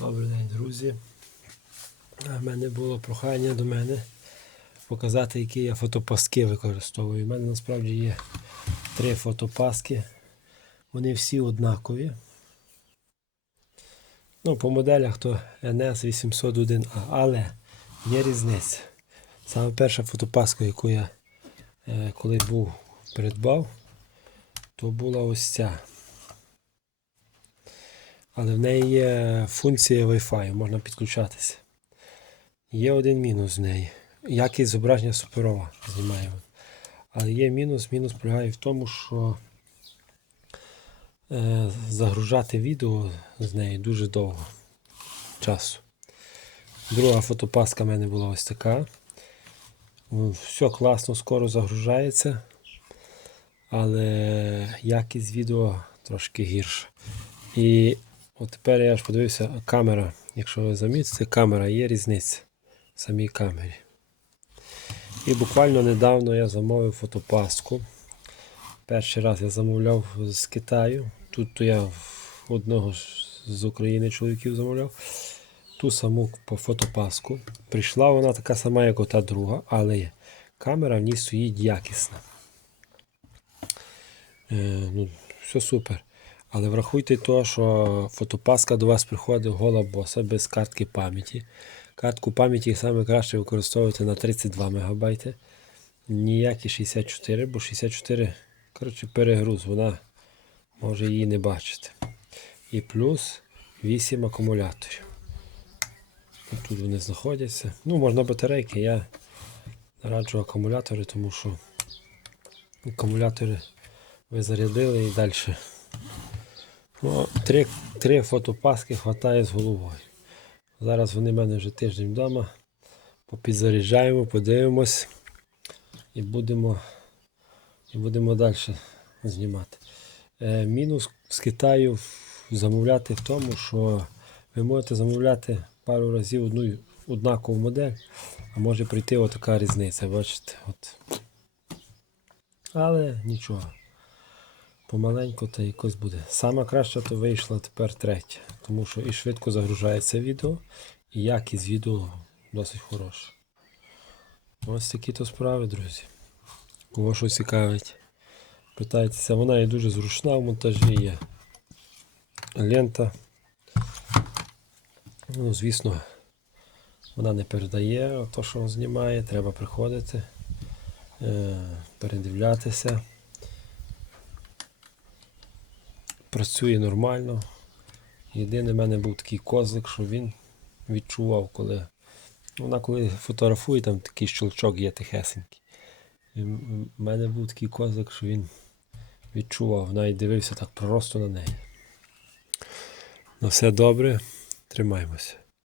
Добрий день, друзі. У мене було прохання до мене показати, які я фотопаски використовую. У мене насправді є три фотопаски. Вони всі однакові. Ну, по моделях то NS801A, але є різниця. Саме перша фотопаска, яку я е, коли був придбав, то була ось ця. Але в неї є функція Wi-Fi, можна підключатися. Є один мінус в неї. Якість зображення суперова знімає. Але є мінус. Мінус полягає в тому, що е, загружати відео з неї дуже довго часу. Друга фотопаска в мене була ось така. Все класно, скоро загружається, але якість відео трошки гірша. І от тепер я ж подивився, камера, якщо ви замітите, камера є різниця в самій камері. І буквально недавно я замовив фотопаску. Перший раз я замовляв з Китаю. Тут то я одного з України чоловіків замовляв. Ту саму фотопаску. Прийшла вона така сама, як ота друга, але камера в ній стоїть якісна. Е, ну, все супер. Але врахуйте то, що фотопаска до вас приходить гола боса без картки пам'яті. Картку пам'яті саме краще використовувати на 32 МБ. Ніякі 64, бо 64 коротше, перегруз, вона може її не бачити. І плюс 8 акумуляторів. Тут вони знаходяться. Ну, можна батарейки, я раджу акумулятори, тому що акумулятори ви зарядили і далі. Ну, три, три фотопаски хватає з головою. Зараз вони в мене вже тиждень вдома. Попідзаряджаємо, подивимось і будемо, і будемо далі знімати. Е, мінус з Китаю замовляти в тому, що ви можете замовляти пару разів одну однакову модель, а може прийти отака різниця, бачите. От. Але нічого. Помаленьку та якось буде. Сама краща то вийшла тепер третя, тому що і швидко загружається відео, і якість відео досить хороша. Ось такі то справи, друзі. Кого що цікавить. Питайтеся, вона є дуже зручна в монтажі є. Лента. Ну, звісно, вона не передає те, що знімає, треба приходити, е, передивлятися. Працює нормально. Єдине, в мене був такий козлик, що він відчував, коли. Вона коли фотографує, там такий щелчок є тихесенький. В мене був такий козлик, що він відчував, навіть дивився так просто на неї. На все добре, тримаємося.